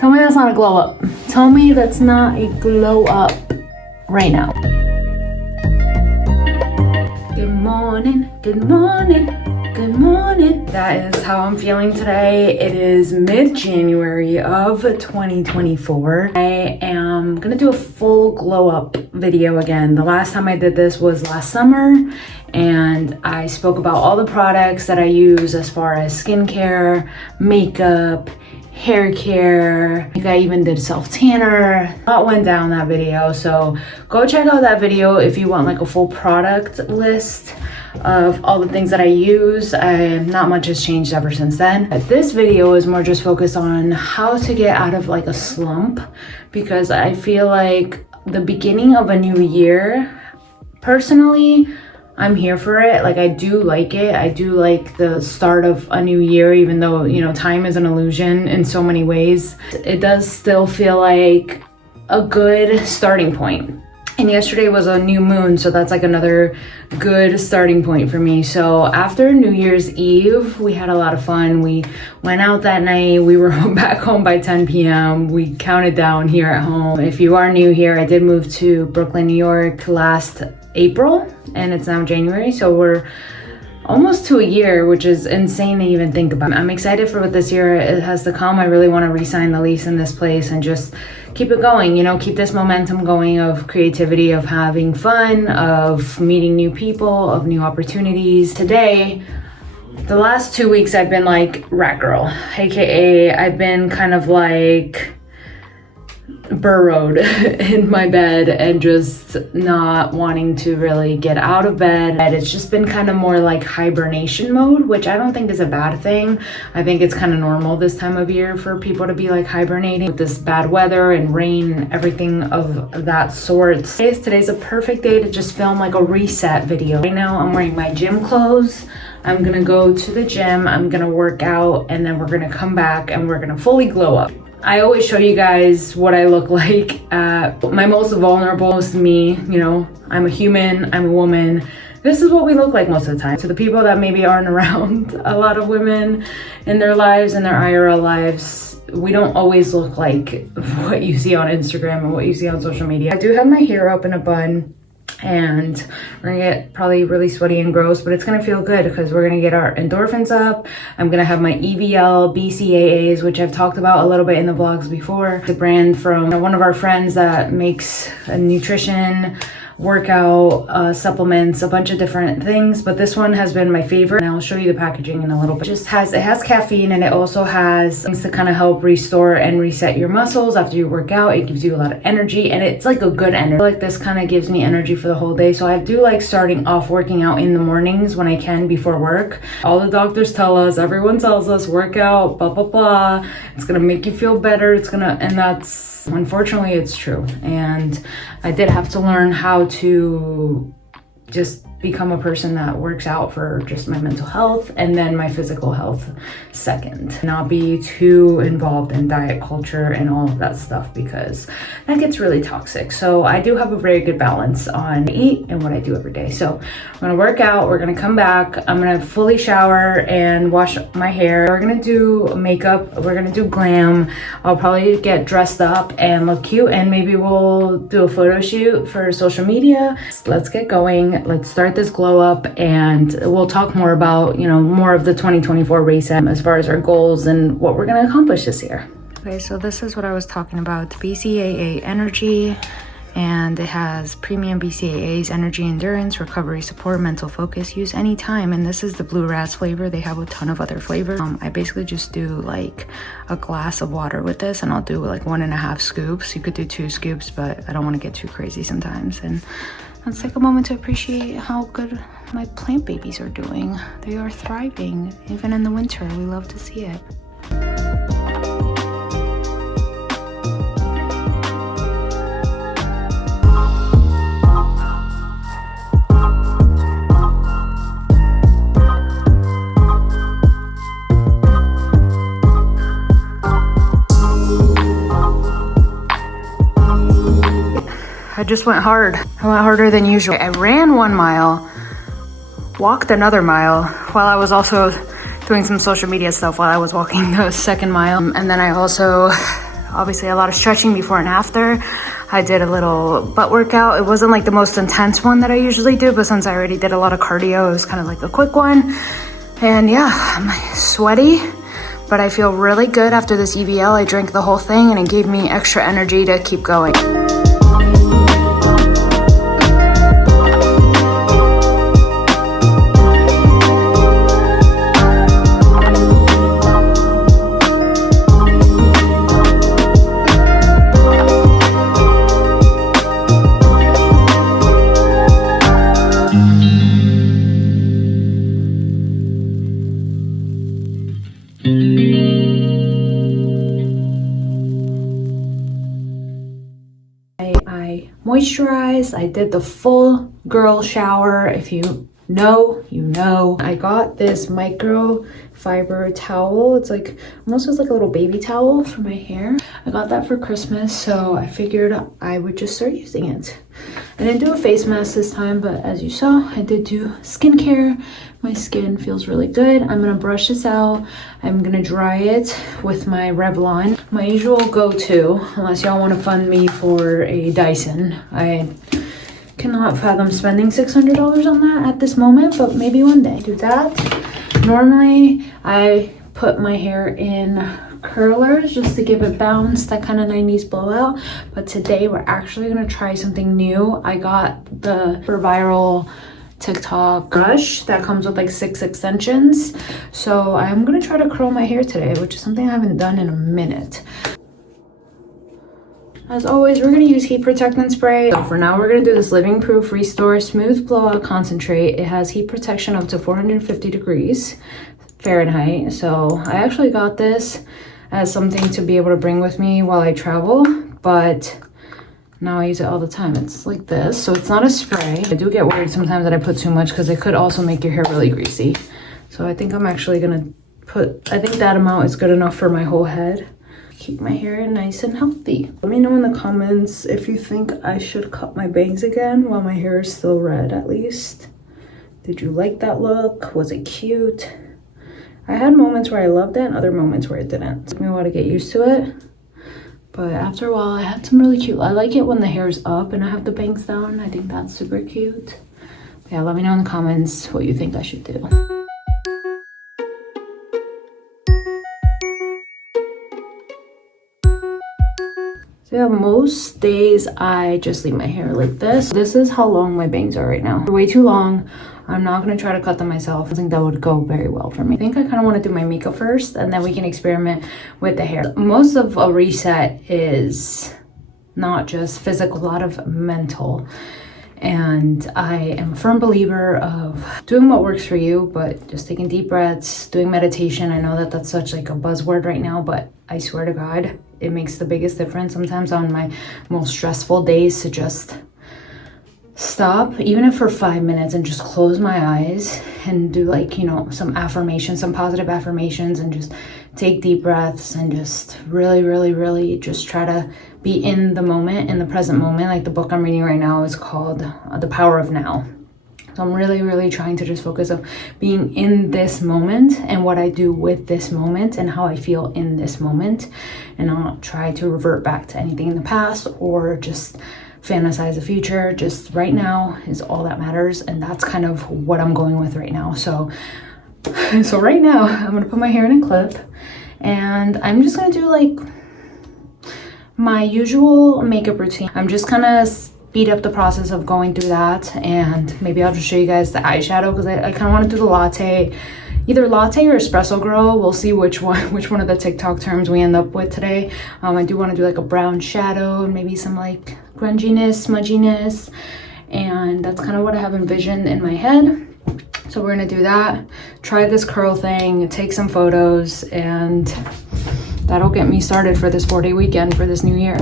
Tell me that's not a glow up. Tell me that's not a glow up right now. Good morning, good morning, good morning. That is how I'm feeling today. It is mid-January of 2024. I am gonna do a full glow up video again. The last time I did this was last summer, and I spoke about all the products that I use as far as skincare, makeup, hair care. I think I even did self-tanner. A lot went down that video, so go check out that video if you want like a full product list of all the things that I use. Not much has changed ever since then. This video is more just focused on how to get out of like a slump, because I feel like the beginning of a new year, personally, I'm here for it. Like, I do like it. I do like the start of a new year, even though, you know, time is an illusion in so many ways. It does still feel like a good starting point. And yesterday was a new moon, so that's like another good starting point for me. So after New Year's Eve, we had a lot of fun. We went out that night. We were back home by 10 p.m. We counted down here at home. If you are new here, I did move to Brooklyn, New York last April, and it's now January, so we're almost to a year, which is insane to even think about. I'm excited for what this year it has to come. I really want to re-sign the lease in this place and just keep it going, you know, keep this momentum going of creativity, of having fun, of meeting new people, of new opportunities. Today, the last 2 weeks, I've been like rat girl, aka I've been kind of like burrowed in my bed and just not wanting to really get out of bed. And it's just been kind of more like hibernation mode, which I don't think is a bad thing. I think it's kind of normal this time of year for people to be like hibernating with this bad weather and rain and everything of that sort. Today's a perfect day to just film like a reset video. Right now I'm wearing my gym clothes. I'm gonna go to the gym, I'm gonna work out, and then we're gonna come back and we're gonna fully glow up. I always show you guys what I look like at my most vulnerable, is me. You know, I'm a human, I'm a woman. This is what we look like most of the time. To the people that maybe aren't around a lot of women in their lives, in their IRL lives, we don't always look like what you see on Instagram and what you see on social media. I do have my hair up in a bun, and we're gonna get probably really sweaty and gross, but it's gonna feel good because we're gonna get our endorphins up. I'm gonna have my EVL BCAAs, which I've talked about a little bit in the vlogs before. The brand from one of our friends that makes a nutrition, workout, supplements, a bunch of different things, but this one has been my favorite, and I'll show you the packaging in a little bit. It has caffeine, and it also has things to kind of help restore and reset your muscles after you work out. It gives you a lot of energy, and it's like a good energy. I feel like this kind of gives me energy for the whole day, so I do like starting off working out in the mornings when I can before work. All the doctors tell us, everyone tells us, work out, blah blah blah, it's gonna make you feel better, and that's, unfortunately, it's true. And I did have to learn how to just become a person that works out for just my mental health and then my physical health second. Not be too involved in diet culture and all of that stuff, because that gets really toxic. So I do have a very good balance on what I eat and what I do every day. So I'm gonna work out, we're gonna come back, I'm gonna fully shower and wash my hair. We're gonna do makeup, we're gonna do glam. I'll probably get dressed up and look cute, and maybe we'll do a photo shoot for social media. Let's get going. Let's start this glow up, and we'll talk more about, you know, more of the 2024 reset as far as our goals and what we're going to accomplish this year. Okay, so this is what I was talking about, BCAA Energy, and it has premium BCAAs, energy, endurance, recovery support, mental focus, use anytime. And this is the blue ras flavor. They have a ton of other flavors. I basically just do like a glass of water with this, and I'll do like 1.5 scoops. You could do 2 scoops, but I don't want to get too crazy sometimes. And let's take a moment to appreciate how good my plant babies are doing. They are thriving, even in the winter. We love to see it. I just went hard. I went harder than usual. I ran 1 mile, walked another mile, while I was also doing some social media stuff while I was walking the 2nd mile. And then I also obviously a lot of stretching before and after. I did a little butt workout. It wasn't like the most intense one that I usually do, but since I already did a lot of cardio, it was kind of like a quick one. And yeah, I'm sweaty, but I feel really good after this EVL. I drank the whole thing and it gave me extra energy to keep going. I moisturized. I did the full girl shower. If you know, you know. I got this microfiber towel. It's like almost as like a little baby towel for my hair. I got that for Christmas, so I figured I would just start using it. I didn't do a face mask this time, but as you saw, I did do skincare. My skin feels really good. I'm gonna brush this out. I'm gonna dry it with my Revlon. My usual go-to, unless y'all wanna fund me for a Dyson. I cannot fathom spending $600 on that at this moment, but maybe one day. Do that. Normally, I put my hair in curlers just to give it bounce, that kind of 90s blowout, but today we're actually gonna try something new. I got the super viral Tik Tok brush that comes with like 6 extensions, so I'm gonna try to curl my hair today, which is something I haven't done in a minute. As always, we're gonna use heat protectant spray. So for now, we're gonna do this Living Proof Restore Smooth Blowout Concentrate. It has heat protection up to 450 degrees Fahrenheit. So I actually got this as something to be able to bring with me while I travel, but now I use it all the time. It's like this, so it's not a spray. I do get worried sometimes that I put too much because it could also make your hair really greasy. So I think I'm actually gonna I think that amount is good enough for my whole head. Keep my hair nice and healthy. Let me know in the comments if you think I should cut my bangs again while my hair is still red at least. Did you like that look? Was it cute? I had moments where I loved it and other moments where it didn't. It took me a while to get used to it. But after a while, I had some really cute. I like it when the hair's up and I have the bangs down. I think that's super cute. But yeah, let me know in the comments what you think I should do. So yeah, most days I just leave my hair like this. This is how long my bangs are right now. They're way too long. I'm not gonna try to cut them myself. I think that would go very well for me. I think I kind of want to do my makeup first and then we can experiment with the hair. Most of a reset is not just physical, a lot of mental. And I am a firm believer of doing what works for you, but just taking deep breaths, doing meditation. I know that that's such like a buzzword right now, but I swear to God, it makes the biggest difference sometimes on my most stressful days to just stop, even if for 5 minutes, and just close my eyes and do like, you know, some affirmations, some positive affirmations, and just take deep breaths and just really just try to be in the moment, in the present moment. Like the book I'm reading right now is called The Power of Now. So I'm really trying to just focus on being in this moment and what I do with this moment and how I feel in this moment, and not try to revert back to anything in the past or just fantasize the future. Just right now is all that matters, and that's kind of what I'm going with right now. So right now I'm gonna put my hair in a clip and I'm just gonna do like my usual makeup routine. I'm just gonna speed up the process of going through that, and maybe I'll just show you guys the eyeshadow because I kind of want to do the latte, either latte or espresso girl. We'll see which one of the TikTok terms we end up with today. I do want to do like a brown shadow and maybe some like grunginess, smudginess, and that's kind of what I have envisioned in my head. So we're gonna do that, try this curl thing, take some photos, and that'll get me started for this 4-day weekend for this new year.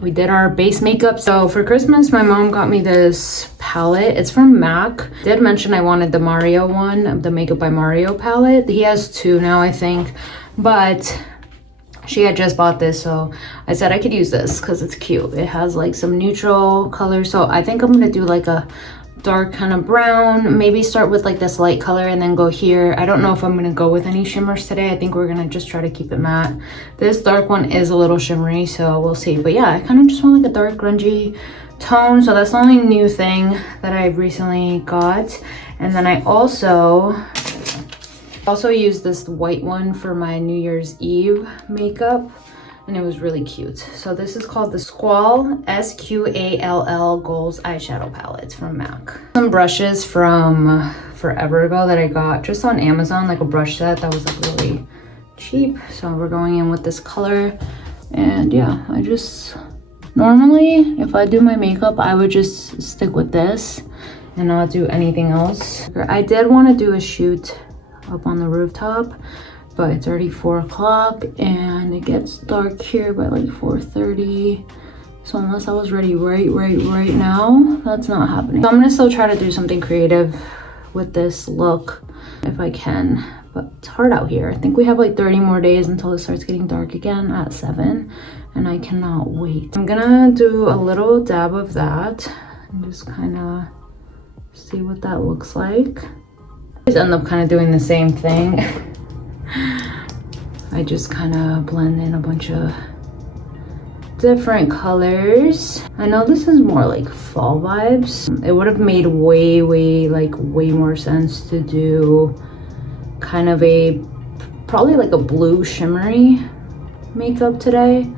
We did our base makeup. So for Christmas, my mom got me this palette. It's from MAC. Did mention I wanted the Mario one, the Makeup by Mario palette. He has 2 now, I think, but she had just bought this, so I said I could use this because it's cute. It has like some neutral colors, so I think I'm gonna do like a dark kind of brown. Maybe start with like this light color and then go here. I don't know if I'm gonna go with any shimmers today. I think we're gonna just try to keep it matte. This dark one is a little shimmery, so we'll see. But yeah, I kind of just want like a dark grungy tone, so that's the only new thing that I recently got. And then I also used this white one for my New Year's Eve makeup, and it was really cute. So this is called the Squall, S-Q-A-L-L Goals Eyeshadow Palette from MAC. Some brushes from forever ago that I got just on Amazon, like a brush set that was like really cheap. So we're going in with this color, and yeah, I just, normally if I do my makeup, I would just stick with this and not do anything else. I did want to do a shoot up on the rooftop, but it's already 4 o'clock and it gets dark here by like 4:30. So unless I was ready right now, that's not happening. So I'm gonna still try to do something creative with this look if I can, but it's hard out here. I think we have like 30 more days until it starts getting dark again at 7, and I cannot wait. I'm gonna do a little dab of that and just kind of see what that looks like. I just end up kind of doing the same thing. I just kind of blend in a bunch of different colors. I know this is more like fall vibes. It would have made way more sense to do kind of probably like a blue shimmery makeup today,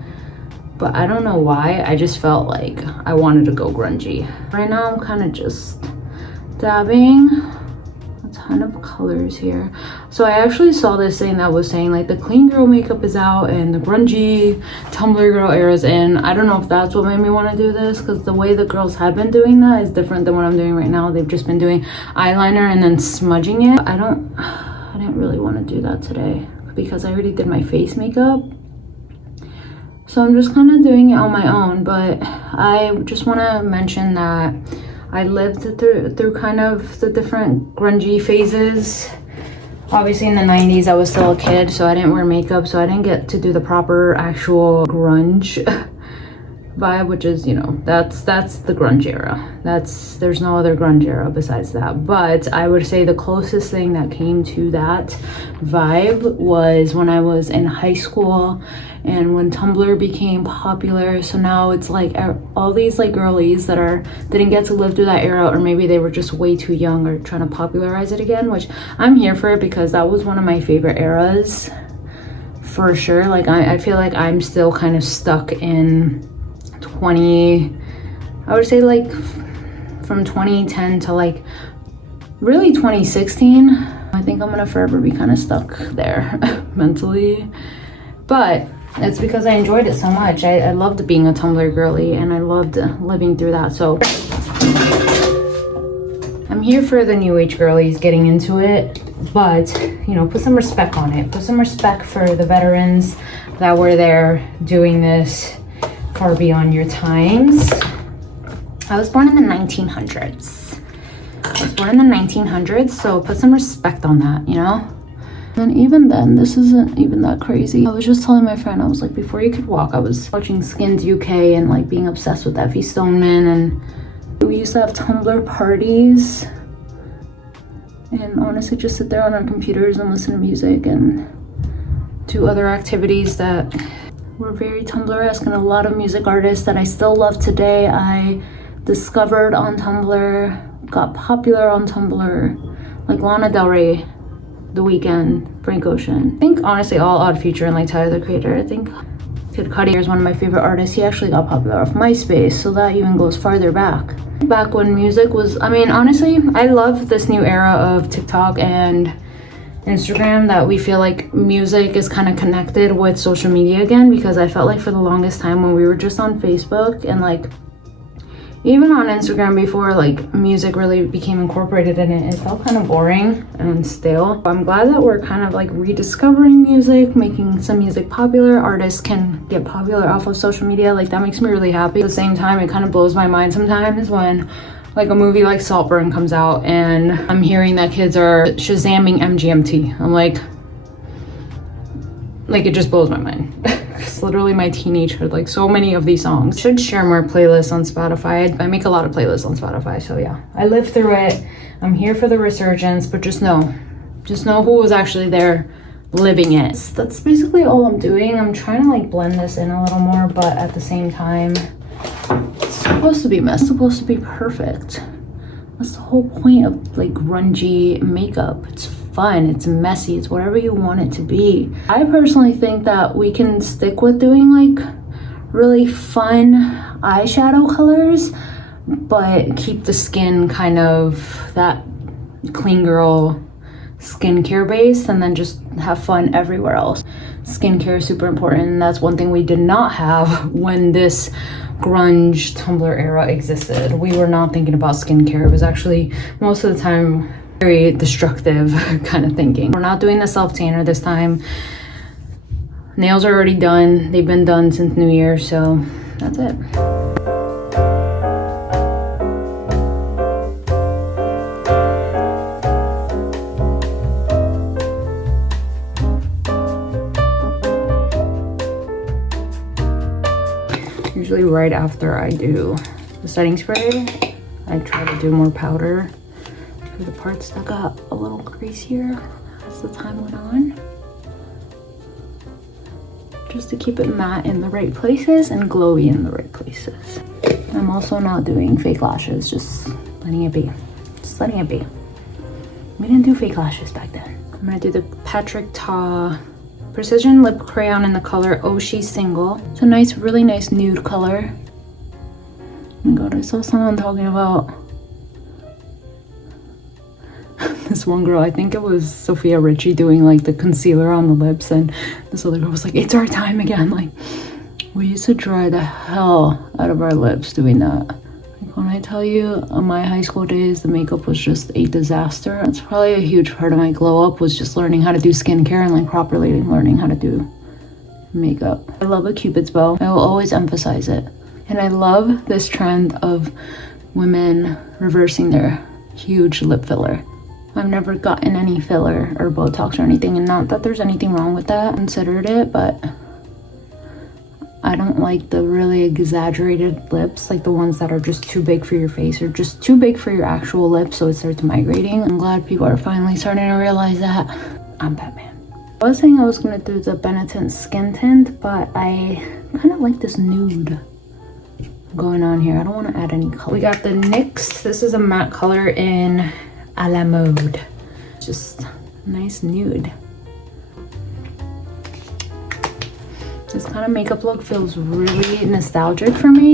but I don't know why. I just felt like I wanted to go grungy. Right now I'm kind of just dabbing a ton of colors here. So I actually saw this thing that was saying like the clean girl makeup is out and the grungy Tumblr girl era is in. I don't know if that's what made me want to do this, because the way the girls have been doing that is different than what I'm doing right now. They've just been doing eyeliner and then smudging it. I didn't really want to do that today because I already did my face makeup. So I'm just kind of doing it on my own, but I just want to mention that I lived through kind of the different grungy phases. Obviously in the 90s I was still a kid, so I didn't wear makeup, so I didn't get to do the proper actual grunge vibe, which is, you know, that's the grunge era. There's no other grunge era besides that. But I would say the closest thing that came to that vibe was when I was in high school and when Tumblr became popular. So now it's like all these like girlies that didn't get to live through that era, or maybe they were just way too young, or trying to popularize it again, which I'm here for it because that was one of my favorite eras for sure. Like I feel like I'm still kind of stuck in I would say like from 2010 to like really 2016. I think I'm gonna forever be kind of stuck there mentally, but it's because I enjoyed it so much. I loved being a Tumblr girly and I loved living through that. So I'm here for the new age girlies getting into it, but you know, put some respect on it. Put some respect for the veterans that were there doing this far beyond your times. I was born in the 1900s. So put some respect on that, you know? And even then, this isn't even that crazy. I was just telling my friend, I was like, before you could walk, I was watching Skins UK and like being obsessed with Effie Stoneman, and we used to have Tumblr parties and honestly just sit there on our computers and listen to music and do other activities that were very Tumblr-esque, and a lot of music artists that I still love today I discovered on Tumblr, got popular on Tumblr, like Lana Del Rey, The Weeknd, Frank Ocean. I think honestly all Odd Future and like Tyler the Creator. I think Kid Cudi is one of my favorite artists. He actually got popular off MySpace, so that even goes farther back when music was, I mean, honestly, I love this new era of TikTok and Instagram that we feel like music is kind of connected with social media again, because I felt like for the longest time when we were just on Facebook and like even on Instagram before like music really became incorporated in it, it felt kind of boring and stale. I'm glad that we're kind of like rediscovering music, making some music popular. Artists can get popular off of social media. Like that makes me really happy. At the same time, it kind of blows my mind sometimes when like a movie like Saltburn comes out and I'm hearing that kids are Shazamming MGMT. I'm like, Like, it just blows my mind. It's literally my teenagehood, like so many of these songs. I should share more playlists on Spotify. I make a lot of playlists on Spotify, so yeah. I lived through it. I'm here for the resurgence, but just know who was actually there living it. That's basically all I'm doing. I'm trying to like blend this in a little more, but at the same time, it's supposed to be messed, supposed to be perfect. That's the whole point of like grungy makeup. It's fun, it's messy, it's whatever you want it to be. I personally think that we can stick with doing like really fun eyeshadow colors, but keep the skin kind of that clean girl skincare base, and then just have fun everywhere else. Skincare is super important, and that's one thing we did not have when this grunge Tumblr era existed. We were not thinking about skincare. It was actually most of the time very destructive kind of thinking. We're not doing the self tanner this time. Nails are already done. They've been done since New Year, so that's it. Usually right after I do the setting spray, I try to do more powder for the parts that got a little greasier as the time went on. Just to keep it matte in the right places and glowy in the right places. I'm also not doing fake lashes, just letting it be. Just letting it be. We didn't do fake lashes back then. I'm gonna do the Patrick Ta Precision Lip Crayon in the color Oshi Single. It's a nice, really nice nude color. Oh my god, I saw someone talking about this one girl, I think it was Sophia Richie, doing like the concealer on the lips, and this other girl was like, it's our time again. Like, we used to dry the hell out of our lips doing that. Like, when I tell you, on my high school days, the makeup was just a disaster. That's probably a huge part of my glow up, was just learning how to do skincare and like properly learning how to do makeup. I love a Cupid's bow. I will always emphasize it. And I love this trend of women reversing their huge lip filler. I've never gotten any filler or Botox or anything, and not that there's anything wrong with that. I considered it, but I don't like the really exaggerated lips, like the ones that are just too big for your face or just too big for your actual lips, so it starts migrating. I'm glad people are finally starting to realize that. I'm Batman. I was saying I was gonna do the Benetton skin tint, but I kind of like this nude going on here. I don't want to add any color. We got the NYX. This is a matte color in a la mode. Just nice nude. This kind of makeup look feels really nostalgic for me.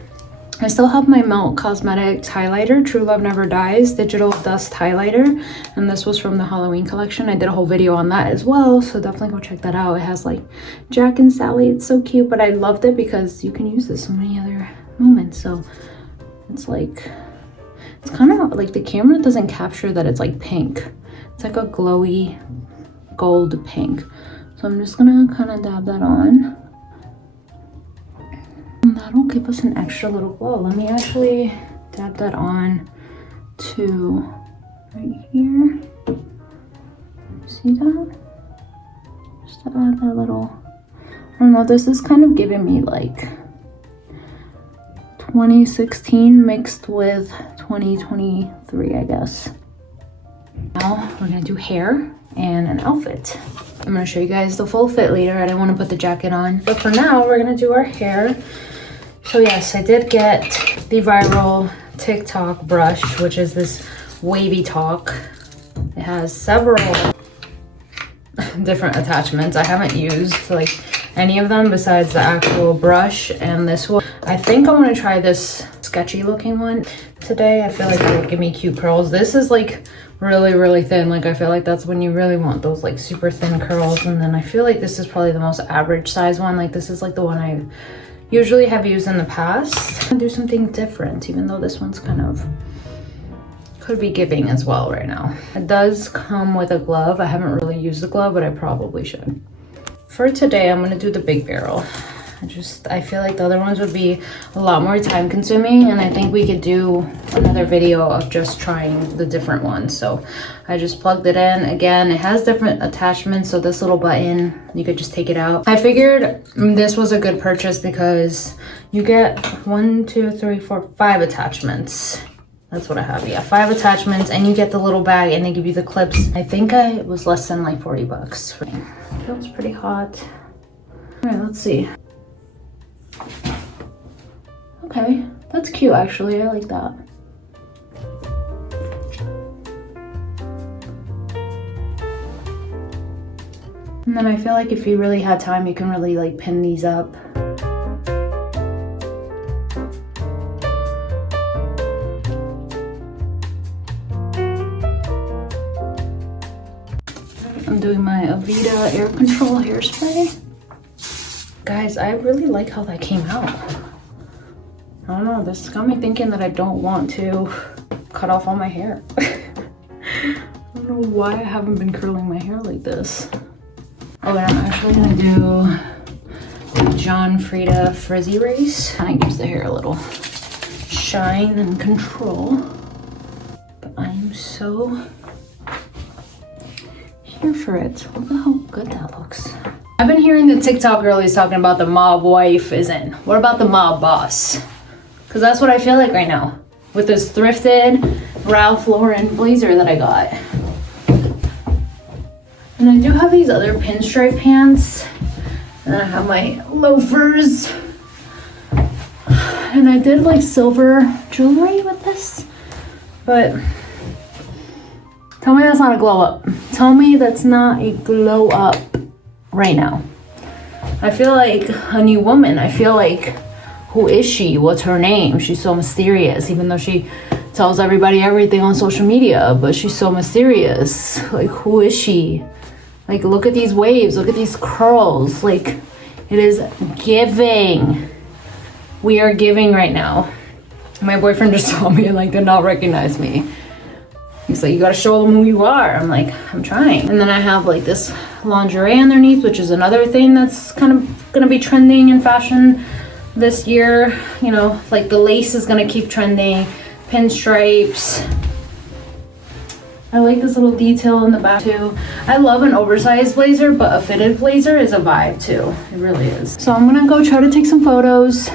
I still have my Melt Cosmetics highlighter, True Love Never Dies Digital Dust Highlighter, and this was from the Halloween collection. I did a whole video on that as well, so definitely go check that out. It has like Jack and Sally. It's so cute, but I loved it because you can use this so many other moments. So it's like, it's kind of like the camera doesn't capture that it's like pink. It's like a glowy gold pink. So I'm just gonna kind of dab that on. And that'll give us an extra little glow. Let me actually dab that on to right here. See that? Just to add that little, I don't know, this is kind of giving me like 2016 mixed with 2023, I guess. Now we're gonna do hair and an outfit. I'm gonna show you guys the full fit later. I didn't want to put the jacket on, but for now we're gonna do our hair. So yes, I did get the viral TikTok brush, which is this WavyTalk. It has several different attachments. I haven't used like any of them besides the actual brush and this one. I think I want to try this sketchy looking one today. I feel like it'll give me cute curls. This is like really thin. Like, I feel like that's when you really want those like super thin curls. And then I feel like this is probably the most average size one. Like, this is like the one I usually have used in the past. I'll do something different, even though this one's kind of could be giving as well right now. It does come with a glove. I haven't really used the glove, but I probably should. For today, I'm gonna do the big barrel. I feel like the other ones would be a lot more time consuming, and I think we could do another video of just trying the different ones. So I just plugged it in. Again, it has different attachments, so this little button, you could just take it out. I figured this was a good purchase because you get 1, 2, 3, 4, 5 attachments. That's what I have, yeah, 5 attachments, and you get the little bag and they give you the clips. I think it was less than like 40 bucks. Feels pretty hot. All right, let's see. Okay, that's cute actually, I like that. And then I feel like if you really had time, you can really like pin these up. I'm doing my Avita air control hairspray. Guys, I really like how that came out. I don't know, this got me thinking that I don't want to cut off all my hair. I don't know why I haven't been curling my hair like this. Oh, and I'm actually gonna do the John Frieda frizzy race. Kind of gives the hair a little shine and control. But I'm so here for it. Look at how good that looks. I've been hearing the TikTok girlies talking about the mob wife is in. What about the mob boss? Because that's what I feel like right now with this thrifted Ralph Lauren blazer that I got. And I do have these other pinstripe pants. And I have my loafers. And I did like silver jewelry with this. But tell me that's not a glow up. Tell me that's not a glow up right now. I feel like a new woman. I feel like, who is she? What's her name? She's so mysterious, even though she tells everybody everything on social media, but she's so mysterious. Like, who is she? Like, look at these waves, look at these curls. Like, it is giving. We are giving right now. My boyfriend just told me, like, did not recognize me. He's like, you gotta show them who you are. I'm like, I'm trying. And then I have like this lingerie underneath, which is another thing that's kind of gonna be trending in fashion this year. You know, like the lace is gonna keep trending, pinstripes. I like this little detail in the back too. I love an oversized blazer, but a fitted blazer is a vibe too. It really is. So I'm gonna go try to take some photos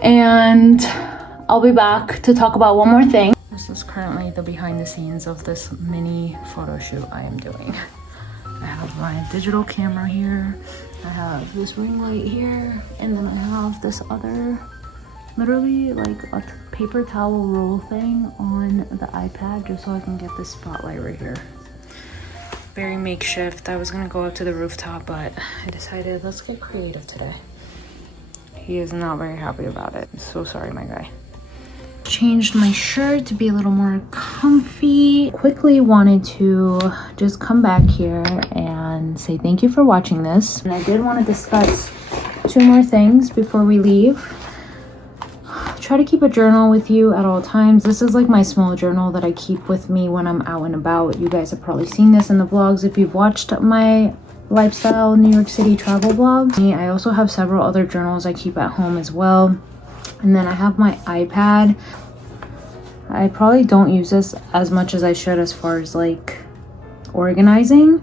and I'll be back to talk about one more thing. This is currently the behind the scenes of this mini photo shoot I am doing. I have my digital camera here. I have this ring light here. And then I have this other, literally like a paper towel roll thing on the iPad just so I can get this spotlight right here. Very makeshift. I was gonna go up to the rooftop, but I decided let's get creative today. He is not very happy about it. I'm so sorry, my guy. Changed my shirt to be a little more comfy. Quickly wanted to just come back here and say thank you for watching this. And I did want to discuss 2 more things before we leave. Try to keep a journal with you at all times. This is like my small journal that I keep with me when I'm out and about. You guys have probably seen this in the vlogs if you've watched my lifestyle New York City travel vlogs. I also have several other journals I keep at home as well. And then I have my iPad. I probably don't use this as much as I should as far as like organizing,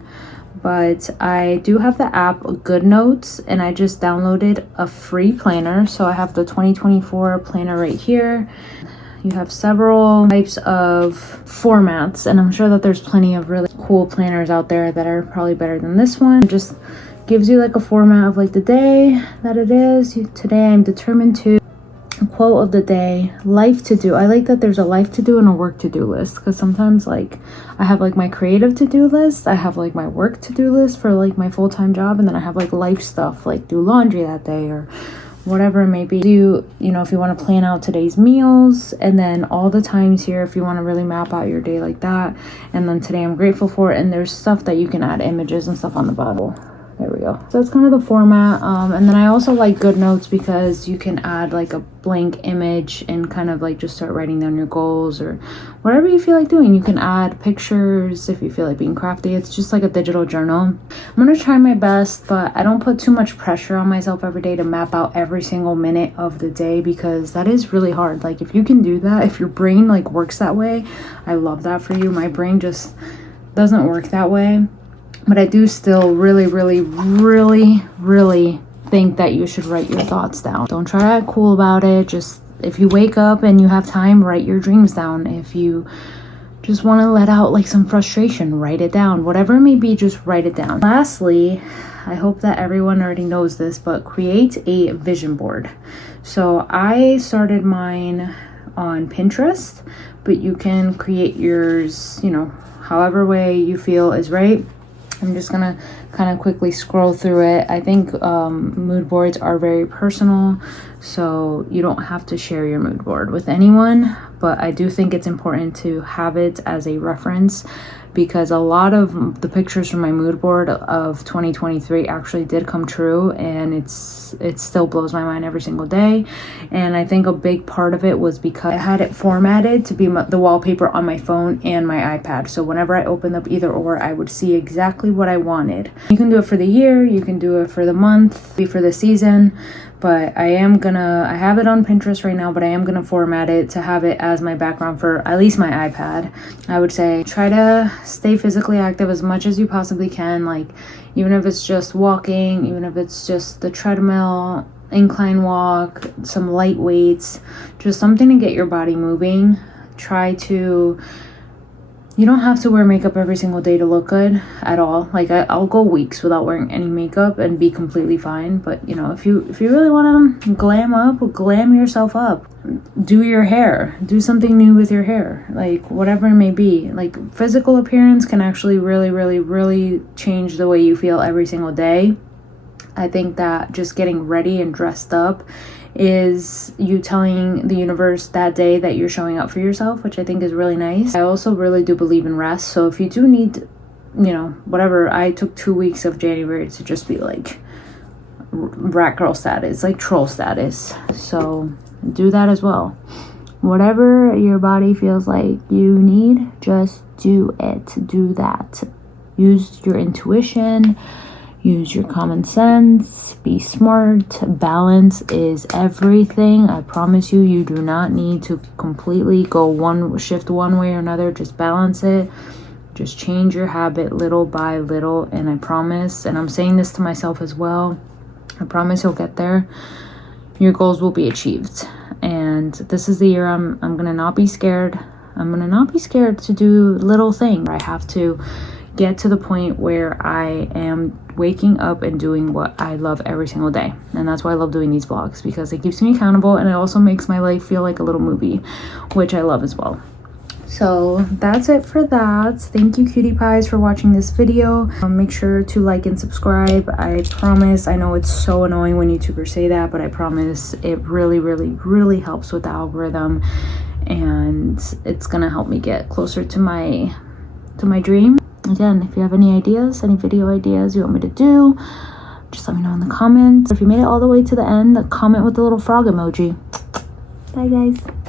but I do have the app Good Notes, and I just downloaded a free planner. So I have the 2024 planner right here. You have several types of formats, and I'm sure that there's plenty of really cool planners out there that are probably better than this one. It just gives you like a format of like the day that it is. Today I'm determined to. Quote of the day, life to do. I like that there's a life to do and a work to do list, because sometimes like I have like my creative to do list, I have like my work to do list for like my full-time job, and then I have like life stuff like do laundry that day or whatever it may be. You know, if you want to plan out today's meals, and then all the times here if you want to really map out your day like that. And then today I'm grateful for it, and there's stuff that you can add images and stuff on the bottom. There we go. So that's kind of the format. And then I also like GoodNotes because you can add like a blank image and kind of like just start writing down your goals or whatever you feel like doing. You can add pictures if you feel like being crafty. It's just like a digital journal. I'm gonna try my best, but I don't put too much pressure on myself every day to map out every single minute of the day, because that is really hard. Like if you can do that, if your brain like works that way, I love that for you. My brain just doesn't work that way. But I do still really think that you should write your thoughts down. Don't try to act cool about it. Just if you wake up and you have time, write your dreams down. If you just want to let out like some frustration, write it down. Whatever it may be, just write it down. Lastly, I hope that everyone already knows this, but create a vision board. So I started mine on Pinterest, but you can create yours, you know, however way you feel is right. I'm just gonna kind of quickly scroll through it. I think mood boards are very personal, so you don't have to share your mood board with anyone, but I do think it's important to have it as a reference, because a lot of the pictures from my mood board of 2023 actually did come true, and it still blows my mind every single day. And I think a big part of it was because I had it formatted to be the wallpaper on my phone and my iPad, so whenever I opened up either or, I would see exactly what I wanted. You can do it for the year, you can do it for the month, for the season, but I have it on Pinterest right now, but I am gonna format it to have it as my background for at least my iPad. I would say try to stay physically active as much as you possibly can, like even if it's just walking, even if it's just the treadmill, incline walk, some light weights, just something to get your body moving. You don't have to wear makeup every single day to look good at all. Like I'll go weeks without wearing any makeup and be completely fine. But you know, if you really want to glam yourself up. Do your hair. Do something new with your hair. Like whatever it may be. Like physical appearance can actually really change the way you feel every single day. I think that just getting ready and dressed up is you telling the universe that day that you're showing up for yourself, which I think is really nice. I also really do believe in rest. So if you do need, you know, whatever, I took 2 weeks of January to just be like rat girl status, like troll status. So do that as well. Whatever your body feels like you need, just do it. Do that. Use your intuition. Use your common sense, be smart. Balance is everything. I promise you, you do not need to completely shift one way or another. Just balance it. Just change your habit little by little. And I promise, and I'm saying this to myself as well, I promise you'll get there. Your goals will be achieved. And this is the year I'm gonna not be scared. I'm gonna not be scared to do little things. I have to get to the point where I am waking up and doing what I love every single day. And that's why I love doing these vlogs, because it keeps me accountable and it also makes my life feel like a little movie, which I love as well. So that's it for that. Thank you, cutie pies, for watching this video. Make sure to like and subscribe. I promise, I know it's so annoying when YouTubers say that, but I promise it really helps with the algorithm, and it's gonna help me get closer to my dream. Again, if you have any ideas, any video ideas you want me to do, just let me know in the comments. If you made it all the way to the end, comment with the little frog emoji. Bye guys.